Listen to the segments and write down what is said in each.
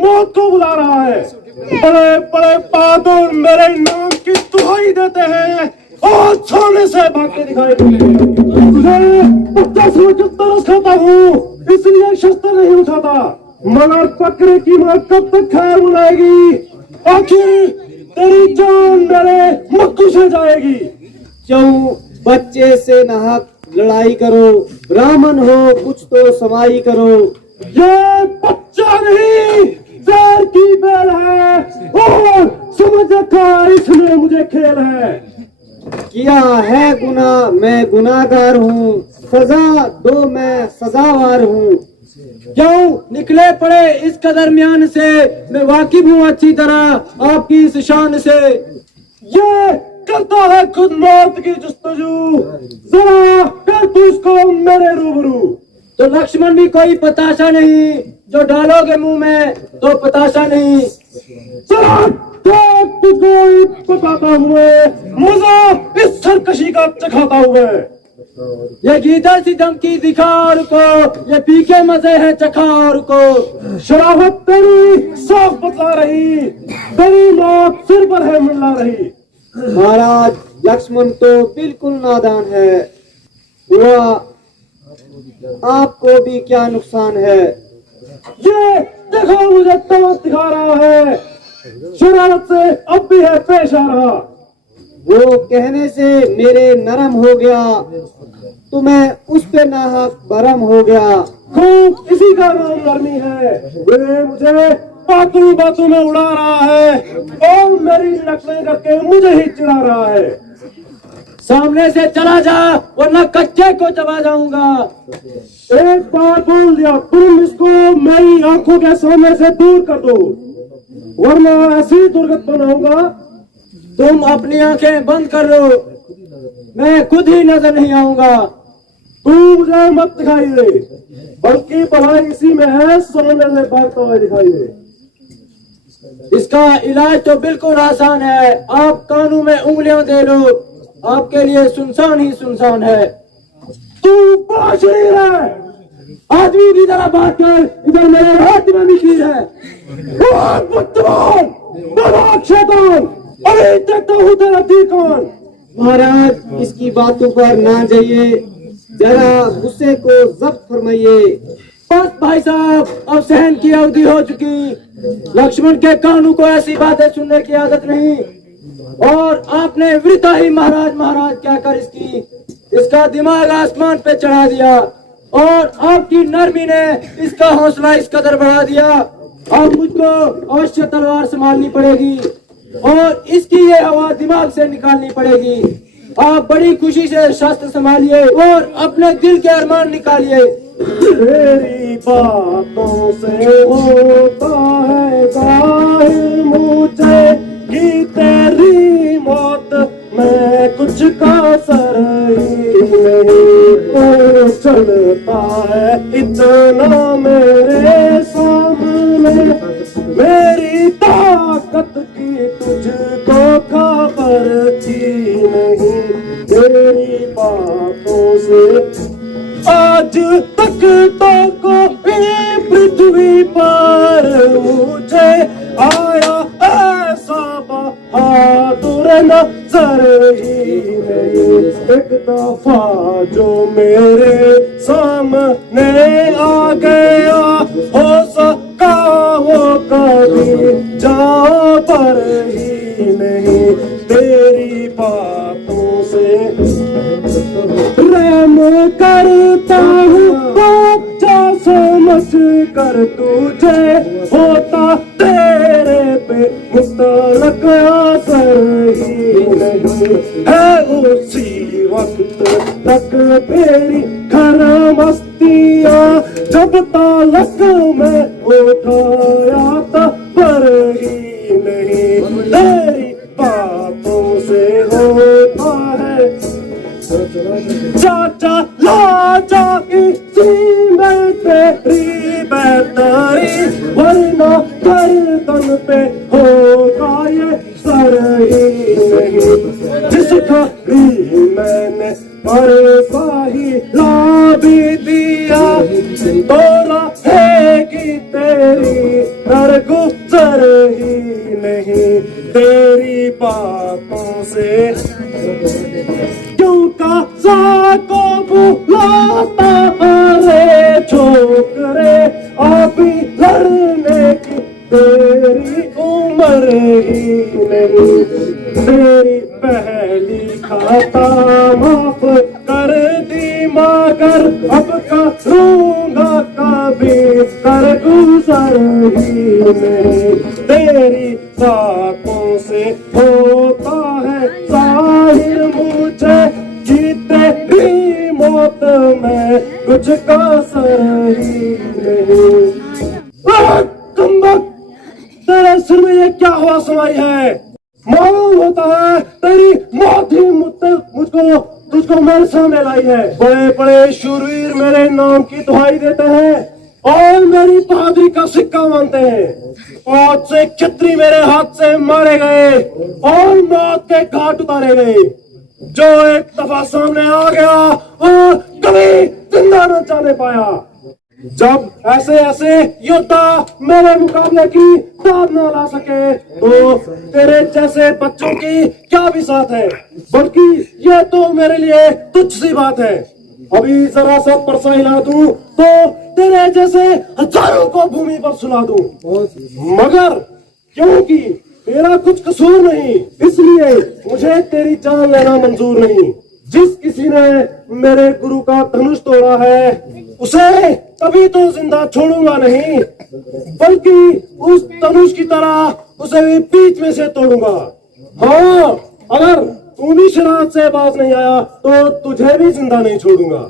मौत को बुला रहा है। बड़े बड़े बहादुर मेरे नाम की दुहाई देते हैं और सामने से भाग के दिखाई देते हैं। तुझे 50 की तरस खाता हूँ, इसलिए शस्त्र नहीं उठाता, मगर बकरे की मां कब तक खैर बुलाएगी? आखिर तेरी जान मेरे मक्कू से जाएगी। क्यों बच्चे से नाहक लड़ाई करो, ब्राह्मण हो कुछ तो समाई करो। ये बच्चा नहीं, जहर की बेल है और समझ रखा इसमें मुझे खेल है। किया है गुनाह मैं गुनाहगार हूँ, सजा दो मैं सजावार हूँ। क्यों निकले पड़े इस दरमियान से, मैं वाकिफ हूँ अच्छी तरह आपकी इस शान से। ये करता है खुद मौत की जुस्तजू, जरा कर तू इसको मेरे रूबरू। तो लक्ष्मण भी कोई पताशा नहीं, जो डालोगे मुंह में तो पताशा नहीं। जरा देख तुझको बताता हुए, मजा इस सरकशी का चखाता हुए। ये गीता सी धमकी दिखा और को, ये पीके मजे है चखा और को। शराफत तेरी साफ बतला रही, तेरी मौत सिर पर है मिला रही। महाराज लक्ष्मण तो बिल्कुल नादान है, हुआ आपको भी क्या नुकसान है। ये देखो मुझे तवत दिखा रहा है, शरारत से अब भी है पेश आ रहा। वो कहने से मेरे नरम हो गया, तो मैं उस पे नाहक भरम हो गया। खूब इसी का नाम नरमी है। वे मुझे बातों में उड़ा रहा है और मेरी नकलें करके मुझे ही चिढ़ा रहा है। सामने से चला जा वरना कच्चे को चबा जाऊंगा। एक बार बोल दिया, तुम इसको मेरी आंखों के सामने से दूर कर दो, वरना ऐसी दुर्गत बनाऊंगा। तुम अपनी आंखें बंद कर लो, मैं खुद ही नजर नहीं आऊंगा। तू मुझे मत दिखाई दे, बल्कि भलाई इसी में है, सामने से भागता हुआ दिखाई दे। इसका इलाज तो बिल्कुल आसान है, आप कानों में उंगलियां दे लो, आपके लिए सुनसान ही सुनसान है। तू बड़ा शरीर है, आदमी भी जरा बात कर, इधर मेरे हाथ में भी तीर है। शैतान, अरे देखता हूँ तेरा तीर कौन। महाराज इसकी बातों पर ना जाइए, जरा गुस्से को जब्त फरमाइए। बस भाई साहब, अब सहन की अवधि हो चुकी। लक्ष्मण के कानों को ऐसी बातें सुनने की आदत नहीं, और आपने वृथा ही महाराज महाराज क्या कर इसका दिमाग आसमान पे चढ़ा दिया, और आपकी नरमी ने इसका हौसला इस कदर बढ़ा दिया। अब मुझको अवश्य तलवार संभालनी पड़ेगी और इसकी ये हवा दिमाग से निकालनी पड़ेगी। आप बड़ी खुशी से शस्त्र संभालिए और अपने दिल के अरमान निकालिए। तेरी बातों से होता है जाहिर मुझे कि तेरी मौत में कुछ कासर नहीं तो चलता है इतना मेरे सामने, मेरी ताकत की तुझको खबर थी नहीं। तेरी बातों से आज तक तो कोई पृथ्वी पर मुझे आया ऐसा बहादुर नजर ही नहीं। एक दफा जो मेरे सामने आ गया, हो सका वो कभी जहाँ पर ही नहीं। तेरी बातों से प्रेम करता हूँ, बच्चा समझ कर तुझे होता तेरे पे मुस्तलक असर ही नहीं है। उसी वक्त तक तेरी घर मस्तियाँ जब तालक में उठाया तब पर ही नहीं। तेरी बातों से होता है चाचा लाजा इसी में तेरी बेहतरी, वरना गर्दन पे होगा ये सर ही नहीं। जिसका भी मैंने परसा ही ला भी दिया, तो रहेगी तेरी कर गुजर ही नहीं तेरी बातों से। क्यों काज़ा को बुलाता रे छोकरे, अभी लड़ने की तेरी उम्र ही नहीं। तेरी पहली खाता माफ कर दी मगर अब करूंगा कभी कर गुजर ही नहीं तेरी बातों से। होता है जाहिर मुझे कि तेरी मौत में कुछ कसर ही नहीं। कमबख्त, तेरे सिर में ये क्या हुआ समाई है? मालूम होता है तेरी मौत ही मुझको तुझको मेरे सामने लाई है। बड़े बड़े शूरवीर मेरे नाम की दुहाई देते हैं और मेरी बहादुरी का सिक्का मानते हैं। आज से क्षत्रिय मेरे हाथ से मारे गए और मौत के घाट उतारे गए। जो एक दफा सामने आ गया और कभी जिंदा न जाने पाया। जब ऐसे ऐसे योद्धा मेरे मुकाबले की दाद न ला सके तो तेरे जैसे बच्चों की क्या भी साथ है, बल्कि ये तो मेरे लिए तुच्छ सी बात है। अभी जरा सा परसा हिला दूं तो तेरे जैसे हजारों को भूमि पर सुला दूं, मगर क्योंकि तेरा कुछ कसूर नहीं इसलिए मुझे तेरी जान लेना मंजूर नहीं। जिस किसी ने मेरे गुरु का धनुष तोड़ा है उसे कभी तो जिंदा छोड़ूंगा नहीं, बल्कि उस धनुष की तरह उसे भी बीच में से तोड़ूंगा। हाँ, अगर तू भी शरारत से बाज नहीं आया तो तुझे भी जिंदा नहीं छोड़ूंगा।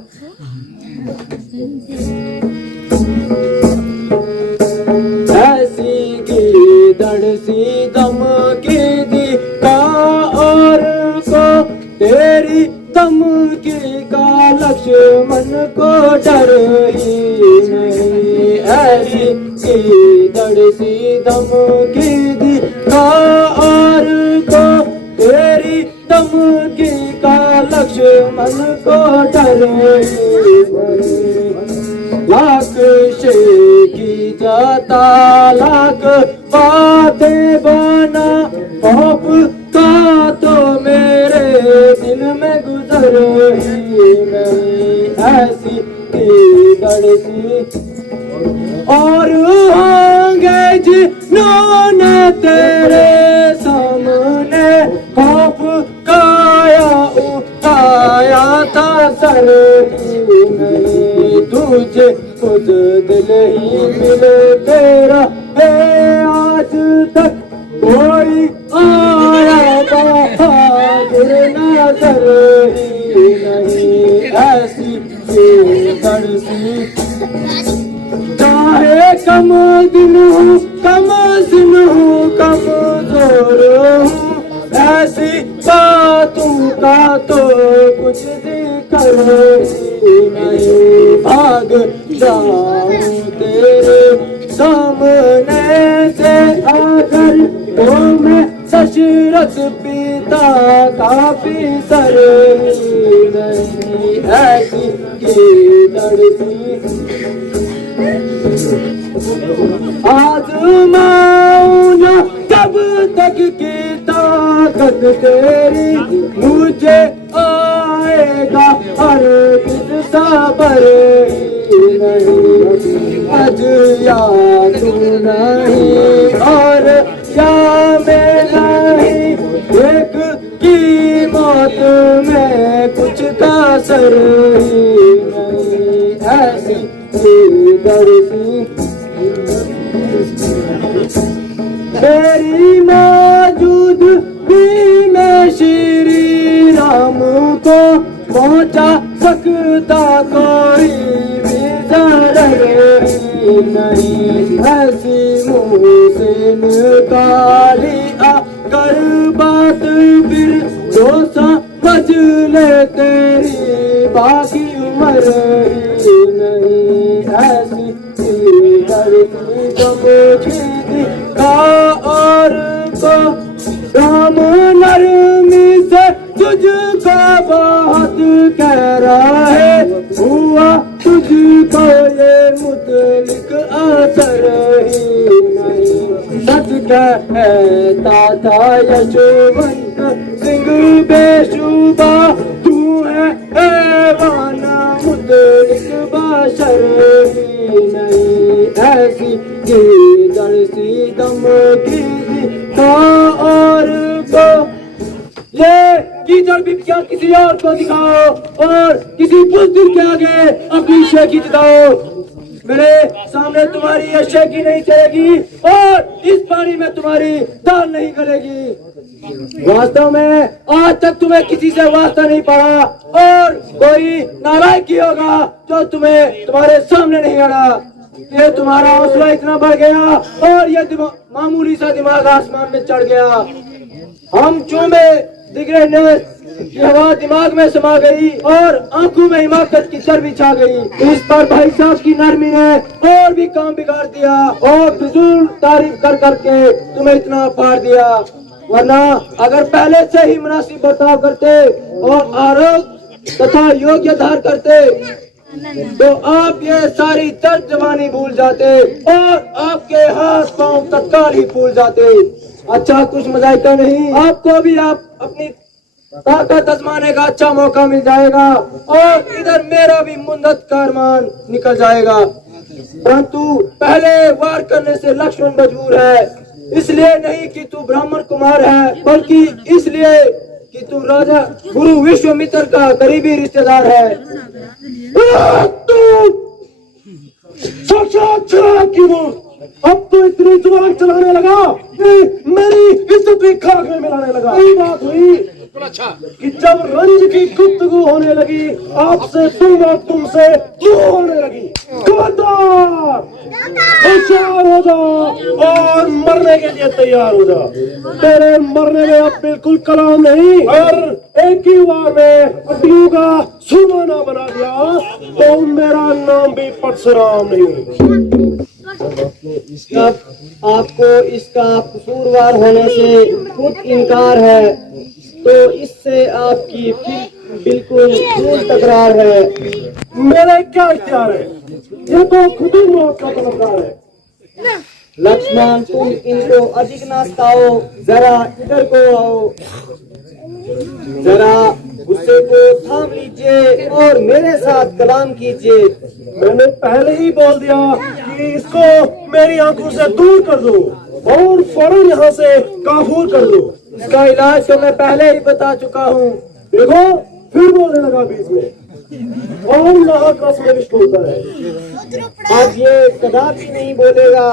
ऐसी की दड़ सी दम की दी का और को तेरी धमकी का लक्ष्मण को डर ही नहीं। ऐसी की दड़ सी धमकी दी का और को तेरी धमकी का लक्ष्मण को डर ही नहीं। लाख की जाता लाख बातें बना पाप का तो मेरे दिल में गुजर ही नहीं। ऐसी की दड़सी और होंगे जिन्होंने तेरे सामने पाप काया उठाया था सर ही नहीं। तुझे खुद दिल ही मिले तेरा है आज तक कोई आया बहादुर नजर ही नहीं। ऐसी दड़सी चाहे कम दिन हूँ कम दिन हूँ कमजोर हूँ, ऐसी बातों का तो कुछ जिक्र नहीं। भाग जाऊं तेरे सामने से अगर तो मैं दशरथ पिता का पितर नहीं। ऐसी की दड़सी आजमाऊं ना कब तक की ताकत तेरी, मुझे आएगा हर किस सबर नहीं। आज या तू नहीं और या मैं नहीं, एक की मौत में कुछ कसर नहीं। ऐसी दड़सी तेरी मौजूद भी मैं श्री राम को पहुंचा सकता कोई भी जरूर नहीं। ऐसी मुंह से निकाली आकर बात फिर जो समझ ले तेरी बाकी उम्र ही नहीं। ऐसी का और को राम नरमी से तुझको बहुत कह रहा है, हुआ तुझको ये मुतलिक असर ही नहीं। कहता यशोवंत सिंह बेशुबा तू है हैवान मुद्रिक बशर ही नहीं ऐसी कीदर सी दम की था और को ये कीचड़ भी क्या किसी और को दिखाओ और किसी बुजुर्ग के आगे अपनी शेखी जताओ। मेरे सामने तुम्हारी ये शेखी नहीं चलेगी और इस पानी में तुम्हारी दाल नहीं गलेगी। वास्तव में आज तक तुम्हें किसी से वास्ता नहीं पड़ा और कोई नालायकी होगा जो तुम्हें तुम्हारे सामने नहीं आना। ये तुम्हारा हौसला इतना बढ़ गया और ये मामूली सा दिमाग आसमान में चढ़ गया। हम चूमे दिख रहे की हवा दिमाग में समा गई और आंखों में हिमाकत की चर्बी छा गई। इस पर भाई साहब की नरमी ने और भी काम बिगाड़ दिया और फिजूल तारीफ कर करके तुम्हें इतना फाड़ दिया। वरना अगर पहले से ही मुनासिब बर्ताव करते और आरोप तथा योग्य धार करते तो आप ये सारी दर्द जवानी भूल जाते और आपके हाथ पांव तत्काल ही फूल जाते। अच्छा कुछ मजाइका नहीं, आपको भी आप अपनी ताकत आजमाने का अच्छा मौका मिल जाएगा और इधर मेरा भी मुंदत कारमान निकल जाएगा। परंतु पहले वार करने से लक्ष्मण मजबूर है, इसलिए नहीं कि तू ब्राह्मण कुमार है बल्कि इसलिए कि तू राजा गुरु विश्वामित्र का करीबी रिश्तेदार है। तू साक्षात शराब की मूर्त, अब तो इतनी जुबान चलाने लगा कि मेरी इज्जत भी खाक में मिलाने लगा। यही बात हुई कि जब रंज की गुफ्तगू होने लगी आपसे तुम और तुमसे तू होने लगी। खबरदार होशियार हो जाओ और मरने के लिए तैयार हो जाओ। तेरे मरने में अब बिल्कुल कलाम नहीं और एक ही वार में हड्डियों का सुरमाना बना दिया तो मेरा नाम भी परशुराम नहीं। आपको इसका कसूरवार होने से खुद इनकार है तो इससे आपकी बिल्कुल तकरार है। मेरे क्या इख्तियार है, ये तो खुद ही मौत का तलबगार है। लक्ष्मण तुम इनको अधिक ना सताओ, जरा इधर को आओ, जरा गुस्से को थाम लीजिए और मेरे साथ कलाम कीजिए। मैंने पहले ही बोल दिया कि इसको मेरी आंखों से दूर कर दो और फौरन यहाँ से काफूर कर दो। इसका इलाज तो मैं पहले ही बता चुका हूँ। देखो फिर बोलने लगा बीच में और नाहक रस्म रिश्त होता है। अब ये कदापि नहीं बोलेगा,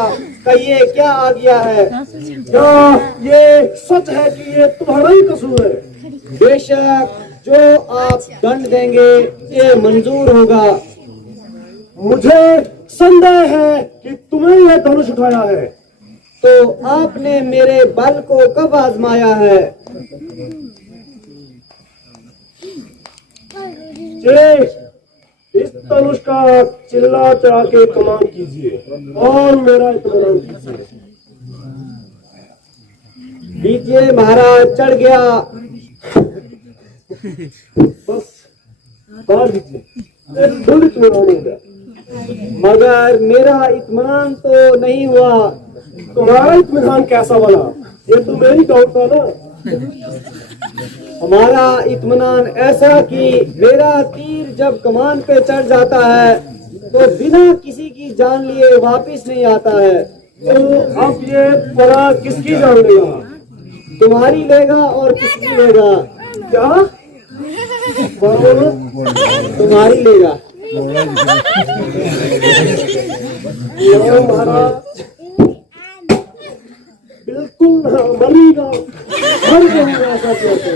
कहिए क्या आ गया है। क्या ये सच है कि ये तुम्हारा ही कसूर है? बेशक जो आप दंड देंगे ये मंजूर होगा। मुझे संदेह है कि तुम्हें यह धनुष उठाया है। तो आपने मेरे बल को कब आजमाया है? इस धनुष का चिल्ला चढ़ा के कमान कीजिए और मेरा इत्मीनान कीजिए। लीजिए महाराज, चढ़ गया। बस बाहर दीजिए, बिल्कुल इत्मीनान हो गया। मगर मेरा इत्मीनान तो नहीं हुआ। तुम्हारा इत्मीनान कैसा बना? ये तो मेरी डाउट था ना। हमारा इत्मीनान ऐसा कि मेरा तीर जब कमान पे चढ़ जाता है तो बिना किसी की जान लिए वापस नहीं आता है। तो अब ये पड़ा किसकी जान लेगा? तुम्हारी लेगा और किसकी लेगा? क्या तुम्हारी लेगा। महाराज बिल्कुल मरेगा, मर जाएगा ऐसा कहते।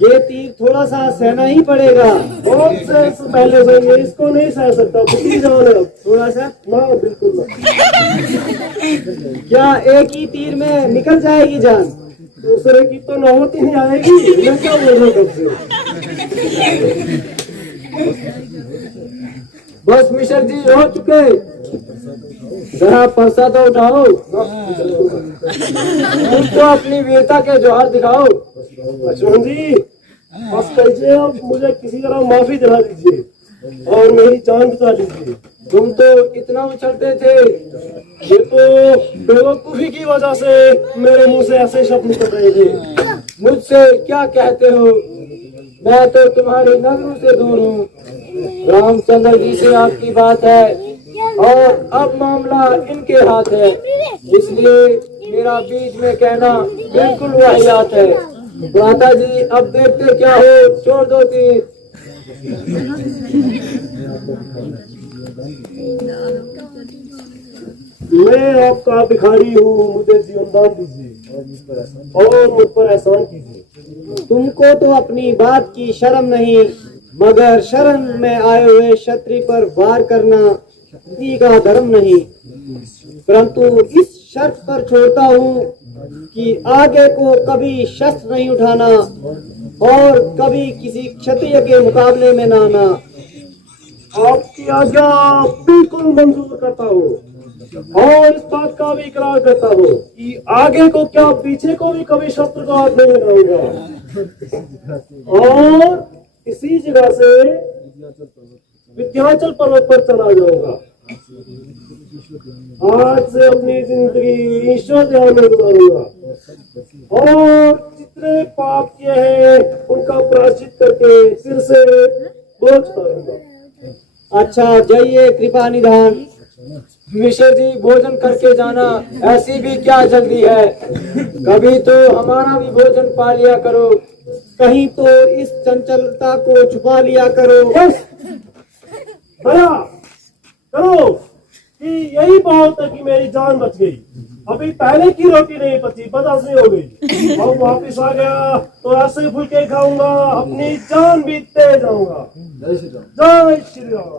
ये तीर थोड़ा सा सहना ही पड़ेगा। बहुत से पहले से ये इसको नहीं सह सकता। जान है थोड़ा सा ना, बिल्कुल ना। क्या एक ही तीर में निकल जाएगी जान? दूसरे की तो नौबत ही नहीं आएगी। मैं क्या बोल रहा हूँ कब से? बस मिश्र जी हो चुके, जरा परसा तो उठाओ, तो अपनी वीरता के जोहार दिखाओ। लक्ष्मण जी बस कहिए, अब मुझे किसी तरह माफी दिला दीजिए। और मेरी जान बचा लीजिए। तुम तो इतना उछलते थे। ये तो बेवकूफी की वजह से मेरे मुंह से ऐसे शब्द निकल रहे थे। मुझसे क्या कहते हो? मैं तो तुम्हारी नजरों से दूर हूँ। रामचंद्र जी से आपकी बात है और अब मामला इनके हाथ है, इसलिए मेरा बीच में कहना बिल्कुल वाहियात है। माता जी अब देखते क्या हो, छोड़ दो तीर। मैं आपका भिखारी हूँ, मुझे जीवन दान दीजिए और मुझ पर एहसान कीजिए। तुमको तो अपनी बात की शर्म नहीं, मगर शरण में आए हुए क्षत्रिय पर वार करना किसी का धर्म नहीं। परंतु इस शर्त पर छोड़ता हूँ कि आगे को कभी शस्त्र नहीं उठाना और कभी किसी क्षत्रिय के मुकाबले में ना आना। आपकी आज्ञा बिल्कुल मंजूर करता हूँ और इस बात का भी इकरार करता हूँ कि आगे को क्या पीछे को भी कभी शस्त्र को हाथ नहीं लगाऊंगा और इसी जगह से विंध्याचल पर्वत पर चला जाऊंगा। आज से अपनी जिंदगी ईश्वर ध्यान में गुजारूंगा और जितने पाप किए हैं उनका प्रायश्चित करके फिर से बोझ उतारूंगा। अच्छा जाइए, कृपा निधान। मिश्र जी भोजन करके जाना, ऐसी भी क्या जल्दी है? कभी तो हमारा भी भोजन पा लिया करो, कहीं तो इस चंचलता को छुपा लिया करो। बस भला करो कि यही बहुत है कि मेरी जान बच गई। अभी पहले की रोटी नहीं पची, बदहजमी हो गई। और वापिस आ गया तो ऐसे फुलके खाऊंगा, अपनी जान भी दे जाऊंगा। जय श्री राम।